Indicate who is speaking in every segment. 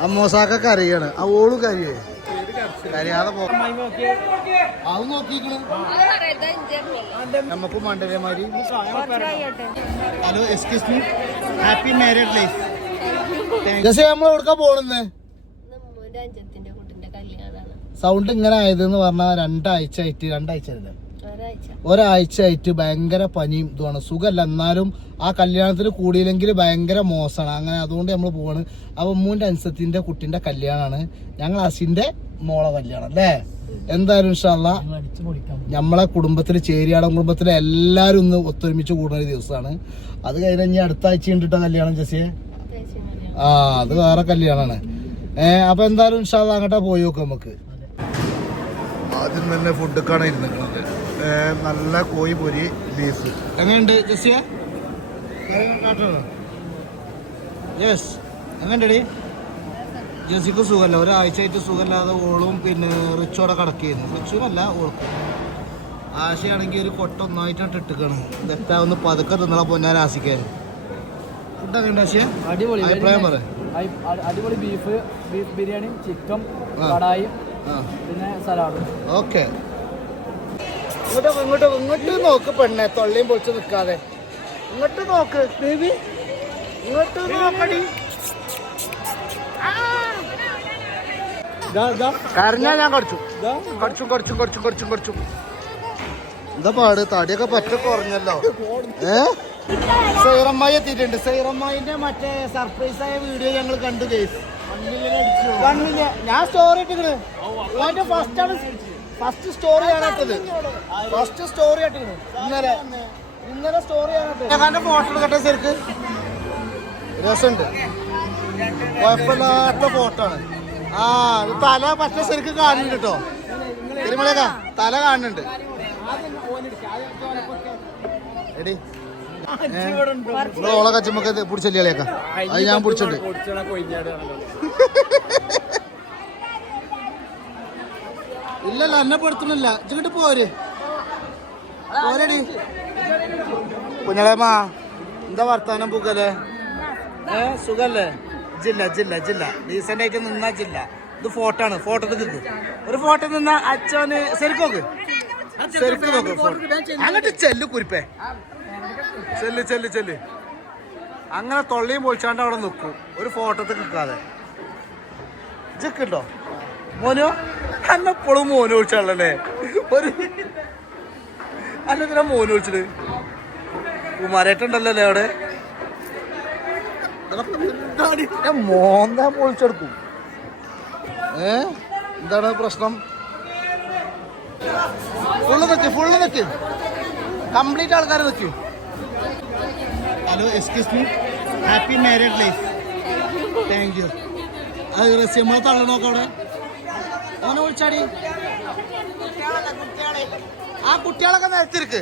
Speaker 1: അമ്മോസാക്ക കരയാണ്. ആ ഓളും കരയേ. കരയാതെ നമുക്ക് അത് നോക്കിക്കണ് നമുക്ക് മണ്ടലേമാരി hello excuse me happy married life just നമ്മൾ എവിടെക്കാ പോണെന്ന്?
Speaker 2: അഞ്ചത്തിന്റെ കുട്ടിന്റെ കല്യാണാണ്.
Speaker 1: സൗണ്ട് ഇങ്ങനെ ആയതെന്ന് പറഞ്ഞാൽ രണ്ടാഴ്ച ആയിട്ട് രണ്ടാഴ്ച അല്ല.
Speaker 2: ഒരാഴ്ച.
Speaker 1: ഒരാഴ്ച ആയിട്ട് ഭയങ്കര പനിയും ഇതുമാണ്. സുഖമല്ല എന്നാലും ആ കല്യാണത്തിൽ കൂടിയില്ലെങ്കിൽ ഭയങ്കര മോശമാണ്. അങ്ങനെ അതുകൊണ്ട് നമ്മൾ പോവാണ്. അപ്പൊ മൂന്റെ അൻസത്തിന്റെ കുട്ടിന്റെ കല്യാണമാണ് ഞങ്ങൾ അസിന്റെ മോളെ കല്യാണം അല്ലേ? എന്തായാലും ഇൻഷാല്ല നമ്മളെ കുടുംബത്തിൽ ചേരിയാടൻ കുടുംബത്തിലെ എല്ലാവരും ഒന്ന് ഒത്തൊരുമിച്ച് കൂടുന്ന ഒരു ദിവസമാണ്. അത് കഴിഞ്ഞ് അടുത്ത ആഴ്ച കണ്ടിട്ടോ കല്യാണം ജസിയെ ആ അത് വേറെ കല്യാണമാണ് ഏർ അപ്പൊ എന്തായാലും ഇൻഷാല്ല അങ്ങോട്ടാ പോയി നോക്കാം നമുക്ക്. ആദ്യം തന്നെ ഫുഡ് കാണാൻ ഇരുന്നിട്ടുള്ളത് നല്ല കോഴി പൊരി ബീഫ്. എങ്ങനെയുണ്ട് ജസിയ യെസ് എങ്ങനെയുണ്ടടി? ജസിക്ക് സുഖമല്ല. ഒരാഴ്ചയായിട്ട് സുഖമില്ലാതെ ഓളും പിന്നെ റിച്ചോടെ കിടക്കുകയായിരുന്നു. റിച്ചുവിനല്ല ഓൾക്കും. ആശയാണെങ്കിൽ ഒരു കൊട്ട ഒന്നായിട്ടാണ് ഇട്ടിക്കാണ് എത്താ ഒന്ന് പതുക്കെ തിന്നള പൊന്നാൻ ആശിക്കാൻ ഫുഡ് എങ്ങനെയുണ്ട് ആശയ?
Speaker 3: അടിപൊളി.
Speaker 1: അഭിപ്രായം പറ.
Speaker 3: അടി- അടി- അടിപൊളി beef beef biryani chicken. Kadai പിന്നെ സലാഡ്.
Speaker 1: ഓക്കെ ഇങ്ങോട്ട് ഇങ്ങോട്ട് ഇങ്ങോട്ട് നോക്ക് പെണ്ണെ തൊള്ളിയും പൊളിച്ച് നിൽക്കാതെ. ഇങ്ങോട്ട് നോക്ക്. ബേബി. ഇങ്ങോട്ട് നോക്കടി. കരഞ്ഞാ ഞാൻ കടിച്ചു. കടിച്ചും കടിച്ചും കടിച്ചും കടിച്ചും കടിച്ചും. എന്താ പാട്? തടിയൊക്കെ പറ്റ കുറഞ്ഞല്ലോ. ഏ? സൈറമ്മായി എത്തിയിട്ടുണ്ട്. സൈറമ്മായിന്റെ മറ്റേ സർപ്രൈസ് ആയ വീഡിയോ ഞങ്ങൾ കണ്ടു കേസ് ഞാൻ സ്റ്റോറി ഇട്ടിക്കണ് അതിന്റെ ഫസ്റ്റ് ആണ് ഫസ്റ്റ് സ്റ്റോറി ആണ് ഫസ്റ്റ് സ്റ്റോറി ആട്ടിരുന്നു ഇന്നലെ. ഇന്നലെ സ്റ്റോറി ആണ് ഇട്ടത് ഫോട്ടോ എടുക്കട്ടെ ശരിക്ക്? രസമുണ്ട്. കുഴപ്പമില്ലാത്ത ഫോട്ടോ ആണ്. ആ ഇത് തല പക്ഷെ ശരിക്കും കാണുന്നുണ്ട് കേട്ടോ. തിരുമലക്ക തല കാണുന്നുണ്ട്. എടി. ഓളെ കച്ചമ്മക്ക് പിടിച്ചല്ലിയാളിയേക്കാം അത് ഞാൻ പിടിച്ചിട്ടുണ്ട്. ഇല്ലല്ല എന്നെ പെടുത്തണില്ല ഇങ്ങോട്ട് പോര്. പോരടി. കുഞ്ഞളേമാ എന്താ വർത്താനം പൂക്കല്ലേ ഏ സുഖല്ലേ? ജില്ല ജില്ല ജില്ല ഡീസന്റ് ആയിട്ട് നിന്നാ ജില്ല ഇത് ഫോട്ടോ ആണ്. ഫോട്ടോ നിൽക്ക് ഒരു ഫോട്ടോ നിന്നാ അച്ഛന് ശരിക്കും നോക്ക്. ശരിക്കും നോക്ക്. അങ്ങോട്ട് ചെല്ലു കുരിപ്പേ. ചെല്ല് ചെല്ല് ചെല്ല്. അങ്ങനെ തൊള്ളിയും പൊളിച്ചാണ്ട് അവിടെ നിൽക്കും. ഒരു ഫോട്ടോത്തിൽ നിൽക്കാതെ. ജിക്കുണ്ടോ മോനോ? അന്നെപ്പോഴും മോന് വിളിച്ചാണല്ലേ? ഒരു അല്ല മോന് വിളിച്ചത്? കുമാരേട്ടുണ്ടല്ലോ അല്ലേ അവിടെ? മോന്താ പൊളിച്ചെടുക്കും ഏ? എന്താണ് പ്രശ്നം? ഫുള്ള് നിൽക്ക് ഫുള്ള് നിൽക്ക് കംപ്ലീറ്റ് ആൾക്കാർ നിൽക്കും hello excuse me happy married life thank you അത് റസ്യമ്മ തള്ളണോക്കെ നോക്ക അവിടെ? അവനെ വിളിച്ചാടി. ആ കുട്ടികളൊക്കെ നിരത്തിരിക്ക്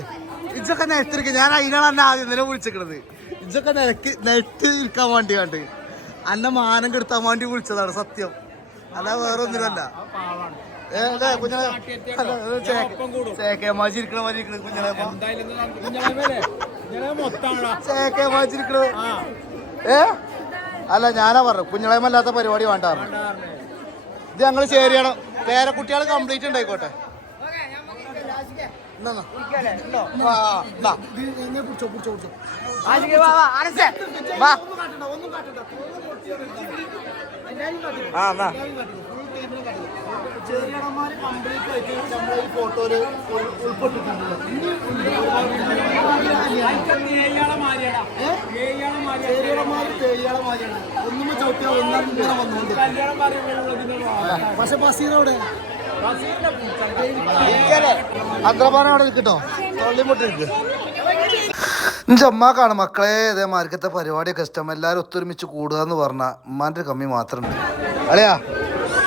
Speaker 1: ഇജൊക്കെ നിരത്തിരിക്ക് ഞാൻ അതിനാണ് എന്നെ ആദ്യം നില വിളിച്ചിരിക്കണത്. ഇജൊക്കെ നിരക്ക് നിരത്തി ഇരിക്കാൻ വേണ്ടി കണ്ട്. അന്നെ മാനം കെടുത്താൻ വേണ്ടി വിളിച്ചതാണ് സത്യം. അല്ല വേറെ ഒന്നിനല്ല ഏ, അല്ലേ, കുഞ്ഞാ? അല്ല, അത് ചേക്ക- ചേക്കേമാജി ഇരിക്കണ മാതിരി ഇരിക്കണ കുഞ്ഞാലേമ്മ. ചേക്കേമാജി ഇരിക്കണ. ഏ? അല്ല ഞാനാ പറഞ്ഞു കുഞ്ഞളേമല്ലാത്ത പരിപാടി വേണ്ട ഇത് ഞങ്ങൾ ശരിയാണ്. പേരക്കുട്ടികൾ കംപ്ലീറ്റ് ഉണ്ടായിക്കോട്ടെ. ആ, എന്നാ. complete ആയിട്ട് നമ്മൾ ഈ ഉൾപ്പെട്ടിട്ടുണ്ട്. ഒന്നുമേ അവിടെ നിൽക്കട്ടോ മക്കളെ ഇതേമാർക്കത്തെ പരിപാടിയൊക്കെ ഇഷ്ടം. എല്ലാവരും ഒത്തൊരുമിച്ച് കൂടുക എന്ന് പറഞ്ഞാൽ ഉമ്മാന്റെ കമ്മി മാത്രമുണ്ട്. അളിയാ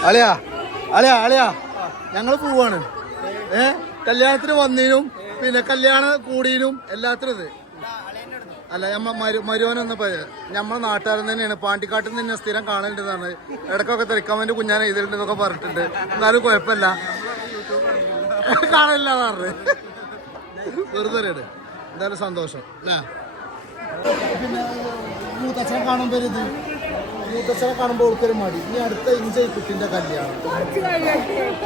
Speaker 1: അളിയാ അളിയാ അളിയാ. ഞങ്ങൾ പോവാണ്. ഏ? കല്യാണത്തിന് വന്നതിനും പിന്നെ കല്യാണം കൂടിയതിനും എല്ലാത്തിനും അല്ല നമ്മ മരു മരുവനെന്ന നമ്മളെ നാട്ടുകാരൻ തന്നെയാണ്. പാണ്ടിക്കാട്ടിൽ നിന്ന് തന്നെ സ്ഥിരം കാണലുണ്ടെന്നാണ് ഇടയ്ക്കൊക്കെ തിരക്കാമന്റെ കുഞ്ഞാൻ എഴുതിയിട്ടുണ്ടെന്നൊക്കെ പറഞ്ഞിട്ടുണ്ട്. എന്നാലും കുഴപ്പമില്ല. കാണില്ല പറഞ്ഞു. വെറുതെ എന്തായാലും സന്തോഷം. അല്ലേ പിന്നെ മൂത്തച്ഛനെ കാണുമ്പോൾ ഇത്. മൂത്തച്ഛനെ കാണുമ്പോൾ ഓൾക്കൊരു മടി. ഇനി അടുത്ത ഇഞ്ച കുട്ടിന്റെ കല്യാണം.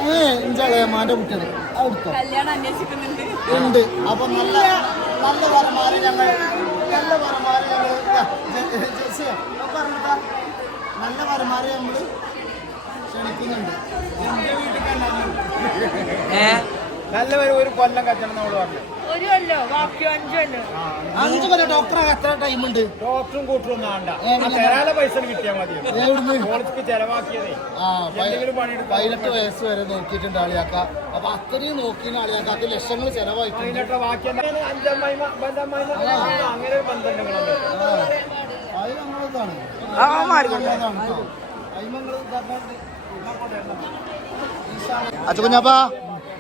Speaker 1: ഏ ഇഞ്ചളയമാന്റെ കുട്ടിയാണ്. അടുത്തോ ഉണ്ട്. അപ്പൊ നല്ല നല്ല വരമാര് ഞങ്ങൾ നല്ല ഞങ്ങൾ പറഞ്ഞിട്ടാ നല്ല വരമാര് നമ്മൾ ക്ഷണിക്കുന്നുണ്ട്.
Speaker 3: നല്ല ഒരു കൊല്ലം കച്ചണം നമ്മൾ പറഞ്ഞു.
Speaker 2: ഒരു കൊല്ലോ ബാക്കി അഞ്ചു കൊല്ലോ.
Speaker 1: അഞ്ചു കൊല്ലം ഡോക്ടറെ എത്ര ടൈം ഉണ്ട്?
Speaker 3: ഡോക്ടറും വേണ്ട പൈസ കിട്ടിയാൽ മതി. കോളേജിക്ക് ചെലവാക്കിയതേ.
Speaker 1: പതിനെട്ട് വയസ്സ് വരെ നോക്കിയിട്ടുണ്ട് ആളിയാക്ക. അപ്പൊ അത്രയും നോക്കിയ ആളിയാക്കാക്ക് ലക്ഷങ്ങൾ ചെലവായിട്ടുണ്ട്.
Speaker 3: അച്ഛനപ്പാ ബാക്കി എന്താ? അങ്ങനെ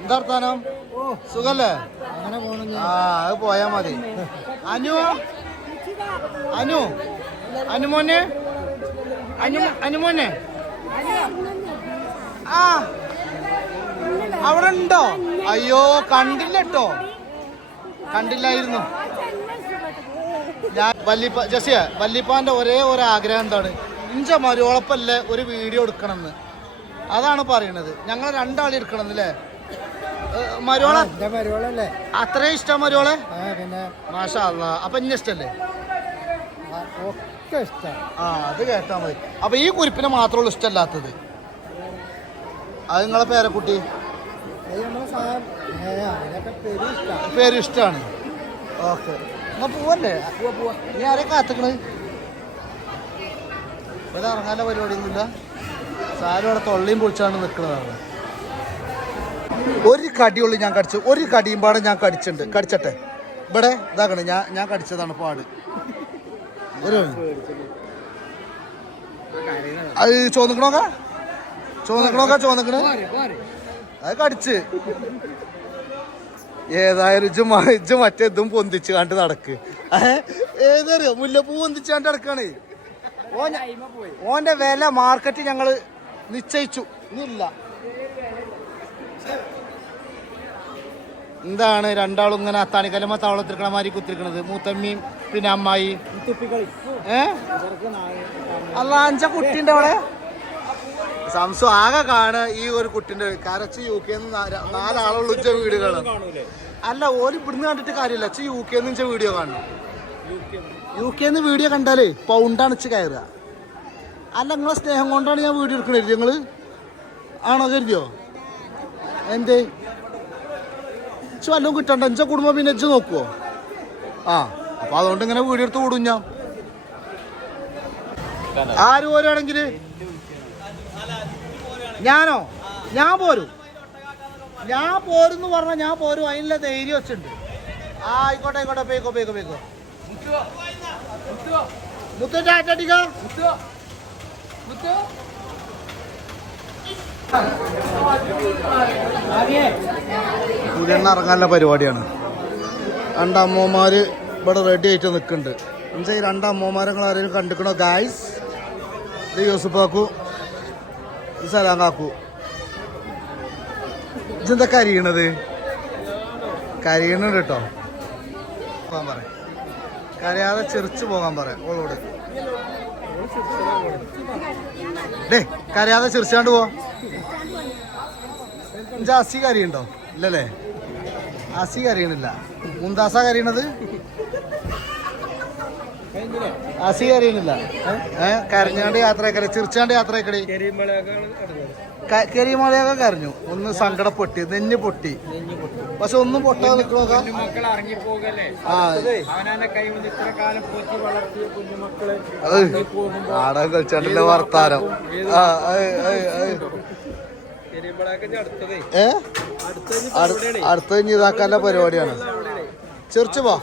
Speaker 1: വർത്താനം? സുഖല്ലേ? ആ അത് പോയാ മതി. അനു? അനു? അനുമോനെ അനു അനുമോനെ ആ. അവിടെ ഉണ്ടോ? അയ്യോ കണ്ടില്ല കേട്ടോ കണ്ടില്ലായിരുന്നു. ഞാൻ വല്ലിപ്പ ജസിയ വല്ലിപ്പാന്റെ ഒരേ ഒരു ആഗ്രഹം എന്താണ്? ഇഞ്ച മരുവളപ്പല്ലേ ഒരു വീഡിയോ എടുക്കണമെന്ന്? അതാണ് പറയണത്. ഞങ്ങൾ രണ്ടാളി എടുക്കണം അല്ലേ മരുവള
Speaker 3: പരിപാടിയല്ലേ
Speaker 1: അത്രയും ഇഷ്ടം മരുവളെ
Speaker 3: പിന്നെ?
Speaker 1: മാഷാ അല്ലാ അപ്പൊ ഇന്ന ഇഷ്ടല്ലേ?
Speaker 3: ഒക്കെ ഇഷ്ടം.
Speaker 1: ആ അത് കേട്ടാ മതി. അപ്പൊ ഈ കുരിപ്പിനെ മാത്രമുള്ളൂ ഇഷ്ടമല്ലാത്തത്. അത് നിങ്ങളെ പേരക്കുട്ടി?
Speaker 3: പെരും ഇഷ്ടം.
Speaker 1: പേര് ഇഷ്ടമാണ് ഓക്കെ. എന്നാ പോവല്ലേ? നീ ആരെ കാത്തുക്കണ്? ഇവിടെ ഇറങ്ങാനുള്ള പരിപാടിയൊന്നുമില്ല. സാരും അവിടെ തൊള്ളിയും പൊളിച്ചാണ് നിൽക്കുന്നതാണ് ഒരു കടിയുള്ളൂ ഞാൻ കടിച്ചു. ഒരു കടിയും പാടെ ഞാൻ കടിച്ചിട്ടുണ്ട്. കടിച്ചട്ടെ? ഇവിടെ ഇതാക്കണേ ഞാൻ ഞാൻ കടിച്ചതാണ് പാട്. അത് ചോദിക്കണോക്ക ചോദിക്കണോക്ക ചോന്നിക്കണ? അത് കടിച്ച്. ഏതായാലും ഇജ്ജ് ഇജ്ജ് മറ്റേ ഇതും പൊന്തിച്ച് കണ്ട് നടക്ക്? ഏതറിയോ? മുല്ലപ്പൂ പൊന്തിച്ച് കണ്ട് നടക്കാണ്. ഓന്റെ വില മാർക്കറ്റ് ഞങ്ങൾ നിശ്ചയിച്ചു. ഇനിയില്ല എന്താണ് രണ്ടാളും ഇങ്ങനെ അത്താണിക്കലമ്മ താവളത്തിരിക്കണ മാതിരി കുത്തിരിക്കണത്? മൂത്തമ്മയും പിന്നെ അമ്മായി. ഏ? സംസു ആകെ കാണ ഈ ഒരു കുട്ടിന്റെ കരച്ച് യു കെ നാലാളുള്ള ഉച്ച
Speaker 3: വീടുകൾ
Speaker 1: അല്ല ഓൽ ഇവിടുന്ന് കണ്ടിട്ട് കാര്യമില്ല. അച്ഛൻ യു കെ വീഡിയോ കാണണം. യു കെ നിന്ന് വീഡിയോ കണ്ടാലേ പൗണ്ടാണ് ഇച്ച് കയറുക. അല്ല നിങ്ങളെ സ്നേഹം കൊണ്ടാണ് ഞാൻ വീഡിയോ എടുക്കണത് നിങ്ങൾ? ആണോ കരുതിയോ? എന്തേ? ഇച്ച് വല്ലതും കിട്ടണ്ട? എന്റെ കുടുംബം പിന്നെ ഇജ്ജ് നോക്കുവോ? ആ അപ്പൊ അതുകൊണ്ട് ഇങ്ങനെ വീഡിയോ എടുത്ത് കൂടും ഞാൻ. ആര് പോരുവാണെങ്കിൽ ഞാനോ? ഞാൻ പോരും. ഞാൻ പോരുന്ന് പറഞ്ഞാൽ ഞാൻ പോരും. അതിനുള്ള ധൈര്യം വെച്ചിട്ടുണ്ട്. ആ ആയിക്കോട്ടെ ആയിക്കോട്ടെ. പേക്കോ പേക്കോ പേക്കോ മുത്തു ടാറ്റടിക്ക പുതിയെണ്ണ ഇറങ്ങാനുള്ള പരിപാടിയാണ്. രണ്ടമ്മമാര് ഇവിടെ റെഡി ആയിട്ട് നിൽക്കുന്നുണ്ട്. എന്നുവെച്ചാൽ ഈ രണ്ടമ്മമാരെ നിങ്ങൾ ആരെങ്കിലും കണ്ടിക്കണോ ഗായ്സ് ഇത് യൂസുഫാക്കു ഇത് കാക്കൂ. ഇതെന്താ കരിയണത്? കരിയണുണ്ട് കേട്ടോ. പോകാൻ പറയാം. കരയാതെ ചെറിച്ച് പോകാൻ പറയാം. ഓളോട്. ഡേ കരയാതെ ചിരിച്ചാണ്ട് പോ ജാസി കരയുണ്ടോ? ഇല്ലല്ലേ? അസി കരയണില്ല. മുന്താസ കരയണത്? അസി കരയണില്ല. ഏ? കരഞ്ഞാണ്ട് യാത്രയൊക്കെ ചിരിച്ചാണ്ട് യാത്രയൊക്കെ കരിമളയൊക്കെ കരഞ്ഞു. ഒന്ന് സങ്കടപ്പൊട്ടി നെഞ്ഞ് പൊട്ടി. പക്ഷെ ഒന്നും പൊട്ടാതെ നിൽക്കണോക്ക ആടാ കളിച്ചാണ്ടല്ലേ വർത്താനം. ആ അത്, അത്, അത്.
Speaker 3: കരിമ്പളൊക്കെ അടുത്തതേ
Speaker 1: ഏ? അടുത്ത ഇനി ഇതാക്കാനുള്ള പരിപാടിയാണ്. ചെറിച്ച് പോ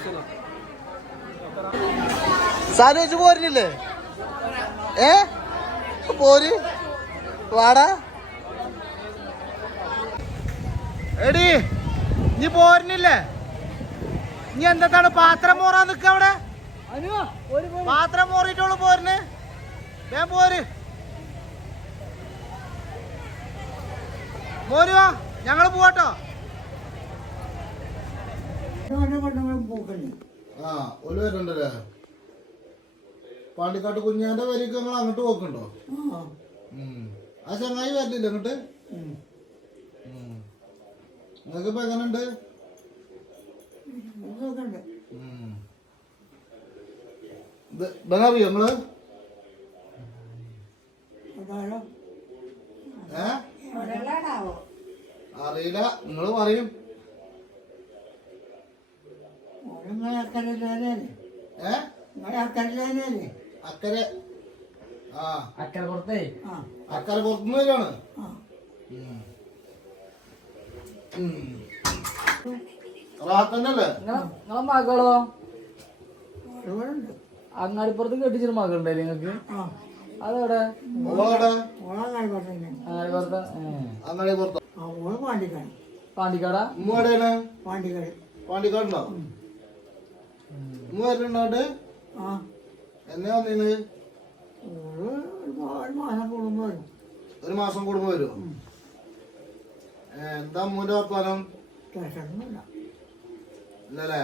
Speaker 1: സാരോച്ച് പോരുന്നില്ലേ? ഏ? പോര്. വാടാ. എടി നീ പോരുന്നില്ലേ? നീ എന്താണ് പാത്രം മോറാൻ നിക്ക അവിടെ. പാത്രം മോറിയിട്ടുള്ളു പോരുന്നേ. ഞാൻ പോര്. പോരുവാ ഞങ്ങൾ പോവാട്ടോ. ആ ഒരു വരുന്നുണ്ടല്ലേ പാണ്ടിക്കാട്ട് കുഞ്ഞാന്റെ വരിക്ക് നിങ്ങൾ അങ്ങോട്ട് പോക്കുണ്ടോ
Speaker 3: ആ.
Speaker 1: ഉം. ആ ചങ്ങായി വരില്ല അങ്ങോട്ട്. നിങ്ങൾക്ക് ഇപ്പൊ എങ്ങനെയുണ്ട്
Speaker 3: ഇതൊക്കെയുണ്ട്.
Speaker 1: ഉം. ഇത് ഇവനറിയോ നിങ്ങൾ
Speaker 3: അതാരോ?
Speaker 1: ഏ അറിയില്ല നിങ്ങൾ പറയും?
Speaker 3: നിങ്ങളെ?
Speaker 1: ഏ?
Speaker 3: നിങ്ങളെ?
Speaker 1: അക്കരെ. ആ.
Speaker 3: ആ. ആ. നിങ്ങളെ മകളോ? അങ്ങാടിപ്പുറത്ത് കെട്ടിച്ചൊരു മകളുണ്ടല്ലേ നിങ്ങക്ക്
Speaker 2: Ah.
Speaker 3: അതെവിടെ? അങ്ങാടിപ്പുറത്ത്.
Speaker 1: അങ്ങാടിപ്പുറത്ത് പുറത്ത്
Speaker 3: പാണ്ടിക്കാട? പാണ്ടിക്കാട്.
Speaker 1: പാണ്ടിക്കാടുണ്ടോ? എന്നെ വന്നീന്ന്?
Speaker 3: മാസം കൂടുമ്പോ വരും.
Speaker 1: ഒരു മാസം കൂടുമ്പോ വരുമോ എന്താ അമ്മൂന്റെ വർത്താനം? ഇല്ലല്ലേ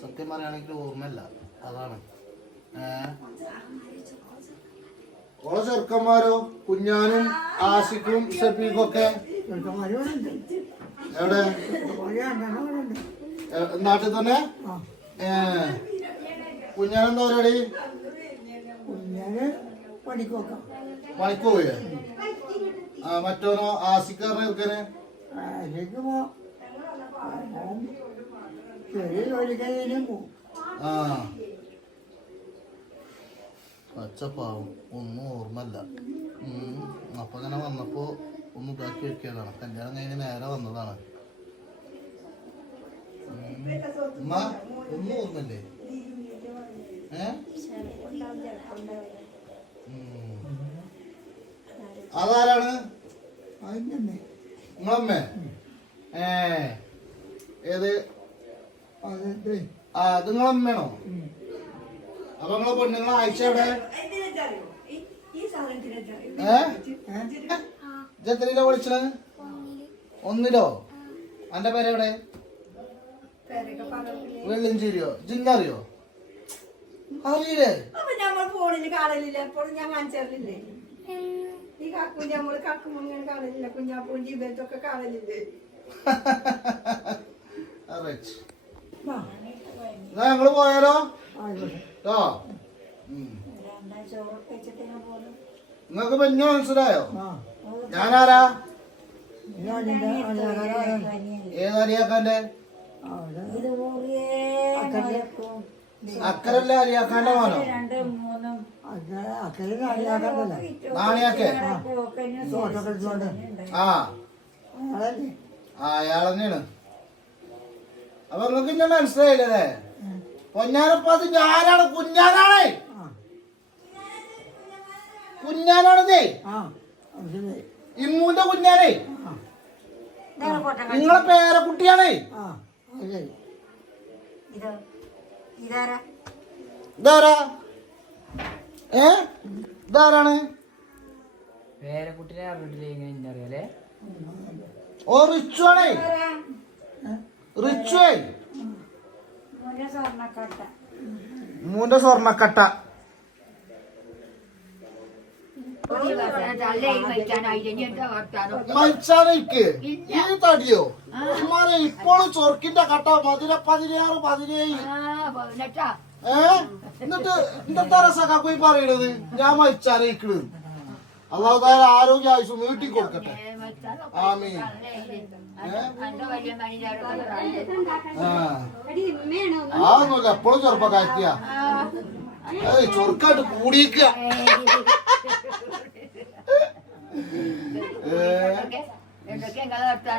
Speaker 1: സത്യം പറയുകയാണെങ്കിൽ ഓർമ്മയില്ല. അതാണ്. ഏ? ഓളെ ചെറുക്കന്മാരോ കുഞ്ഞാനും ആസിക്കും ഷെഫീഖും എവിടെ? നാട്ടിൽ തന്നെ? കുഞ്ഞാനെന്താ പരിപാടി?
Speaker 3: പണിക്ക്
Speaker 1: പോയേ? ആ മറ്റോനോ ആസിക്കാരനെ ആ. പച്ചപ്പാവും. ഒന്നും ഓർമ്മല്ല. അപ്പൊ അങ്ങനെ വന്നപ്പോ ഒന്ന് ഇതാക്കി വെക്കിയതാണ് കല്യാണം കഴിഞ്ഞ് നേരെ വന്നതാണ് ഒന്നും ഓർമ്മല്ലേ. അതാരാണ് നിങ്ങളമ്മേ ഏ ഏത് ആ അത് നിങ്ങളമ്മയാണോ. അപ്പൊ നിങ്ങളെ പെണ്ണുങ്ങളെ ആഴ്ച എവിടെ ഏ
Speaker 3: ഏ?
Speaker 1: ജത്രിയിലോ വിളിച്ചത്? ഒന്നിലോ? അന്റെ പേരെവിടെ?
Speaker 2: പറഞ്ഞു
Speaker 1: വെള്ളിഞ്ചേരിയോ? ജിങ്ങറിയോ അറിയില്ലേ?
Speaker 2: ഫോണിൽ കാണലില്ല. എപ്പോഴും ഞാൻ ഈ നമ്മൾ കാണലില്ല. കാണലില്ലേ?
Speaker 1: ഞങ്ങൾ പോയാലോ. കേട്ടോ? നിങ്ങക്ക് പിന്നെ. മനസ്സിലായോ?
Speaker 3: ആ,
Speaker 1: ഞാനാരാ?
Speaker 3: അവിടെ
Speaker 1: അക്കരല്ലേ അരിയാക്കാന്റെ മോനോ? നാണിയാക്കെ? ആ. ആ അയാൾ തന്നെയാണ് അപ്പൊ നിങ്ങക്ക് ഇന്നെ മനസ്സിലായില്ലേ പൊന്നാനപ്പ അത് ഞാനാണ് കുഞ്ഞാനാണേ. കുഞ്ഞാനാണതേ.
Speaker 3: ആ.
Speaker 1: ഇമ്മൂന്റെ കുഞ്ഞാനേ. നിങ്ങളെ പേരക്കുട്ടിയാണേ. ഇതാരാ? ഏ? ഇതാരാണ്?
Speaker 3: പേരക്കുട്ടിനെ അറിഞ്ഞിട്ടില്ല അറിയാലേ
Speaker 1: ഓ റിച്ചു ആണേ റിച്ചു മൂന്റെ സ്വർണക്കട്ട. മരിച്ചാണേക്ക് ഈ തടിയോ? ഇമാരെ ഇപ്പോഴും ചൊർക്കിന്റെ കട്ട മധുര പതിനാറ് പതിനേഴ്. ഏ? എന്നിട്ട് പറയണത്? ഞാൻ മരിച്ചാനേക്കണ് അള്ളാഹുദാര ആരോഗ്യ ആയുസ് നീട്ടി കൊടുക്കട്ടെ. ആമീൻ. ആ. അതൊന്നുമില്ല എപ്പോഴും ചെറുപ്പക്കാരത്തിയ. ഏയ് ചൊറുക്കായിട്ട് കൂടിയിക്ക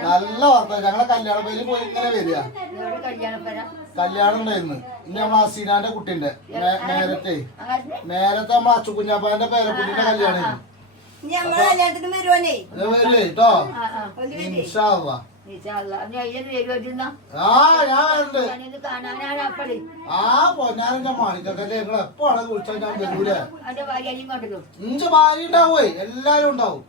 Speaker 1: നല്ല വാർത്ത ഞങ്ങളെ കല്യാണ പേര് പോയി ഇങ്ങനെ വരിക. കല്യാണം ഉണ്ടായിരുന്നു. ഇനി നമ്മളെ അസീനാന്റെ കുട്ടിന്റെ നേരത്തെ നേരത്തെ നമ്മളെ അച്ചുകുഞ്ഞാപ്പാന്റെ പേരക്കുട്ടിന്റെ കല്യാണം വരില്ലേ കേട്ടോ ഇൻഷാ അള്ളാ.
Speaker 2: ഭാര്യ
Speaker 1: ഉണ്ടാവുമേ എല്ലാരും ഉണ്ടാവും.